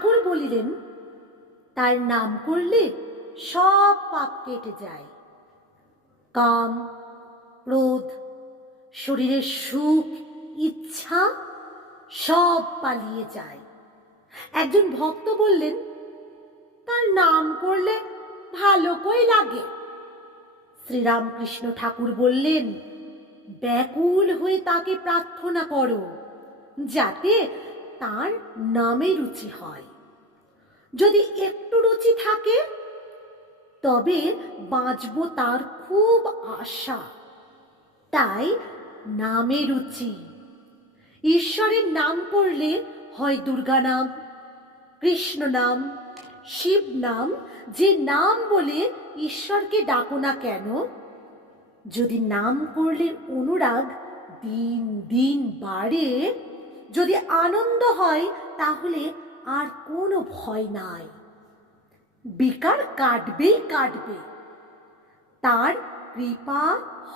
ঠাকুর বলিলেন, তার নাম করলে সব পাপ কেটে যায়। কাম, ক্রোধ, শরীরের সুখ, ইচ্ছা সব পালিয়ে যায়। একজন ভক্ত বললেন, তার নাম করলে ভালো কই লাগে। শ্রীরামকৃষ্ণ ঠাকুর বললেন, ব্যাকুল হয়ে তাকে প্রার্থনা করো, যাতে তার নামে রুচি হয়। যদি একটু রুচি থাকে তবে বাঁচব তার খুব আশা। তাই নামে রুচি। ঈশ্বরের নাম করলে হয় দুর্গা নাম, কৃষ্ণ নাম, শিব নাম, যে নাম বলে ঈশ্বরকে ডাকো না কেন, যদি নাম করলে অনুরাগ দিন দিন বাড়ে, যদি আনন্দ হয়, তাহলে আর কোনো ভয় নাই। বিকার কাটবেই কাটবে, তার কৃপা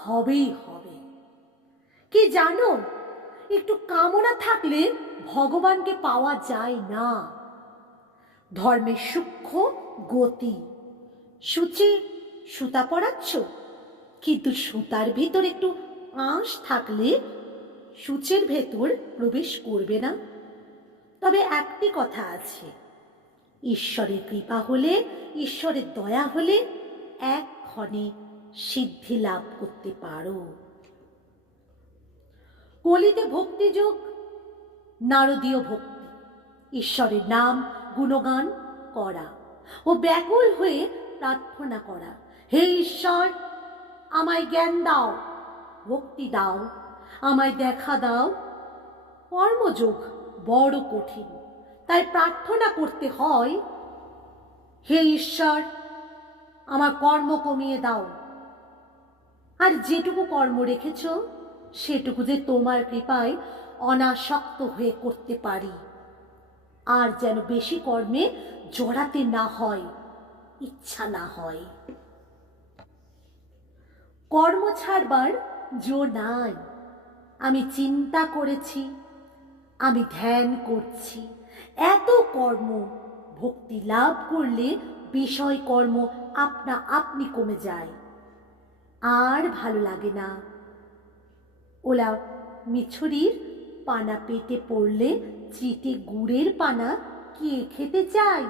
হবেই হবে। কি জানো, একটু কামনা থাকলে ভগবানকে পাওয়া যায় না। ধর্মের সূক্ষ্ম গতি। সূচে সুতা পরাচ্ছ, কিন্তু সুতার ভেতর একটু আঁশ থাকলে সূচের ভেতর প্রবেশ করবে না। তবে একটি কথা আছে, ঈশ্বরের কৃপা হলে, ঈশ্বরের দয়া হলে এক্ষণে সিদ্ধি লাভ করতে পারো। কলিতে ভক্তিযোগ, নারদীয় ভক্তি, ঈশ্বরের নাম গুণগান করা ও ব্যাকুল হয়ে প্রার্থনা করা, হে ঈশ্বর আমায় জ্ঞান দাও, ভক্তি দাও, আমায় দেখা দাও। কর্মযোগ বড় কঠিন, তাই প্রার্থনা করতে হয়, হে ঈশ্বর আমার কর্ম কমিয়ে দাও, আর যেটুকু কর্ম রেখেছ সেটুকু যে তোমার কৃপায় অনাসক্ত হয়ে করতে পারি, আর যেন বেশি কর্মে জড়াতে না হয়, ইচ্ছা না হয়। কর্ম ছাড়বার জো নাই। আমি চিন্তা করেছি, আমি ধ্যান করছি, এত কর্ম। ভক্তি লাভ করলে বিষয় কর্ম আপনা আপনি কমে যায়, আর ভালো লাগে না। ওলা মিছরির পানা পেটে পড়লে চিটে গুড়ের পানা কে খেতে চায়?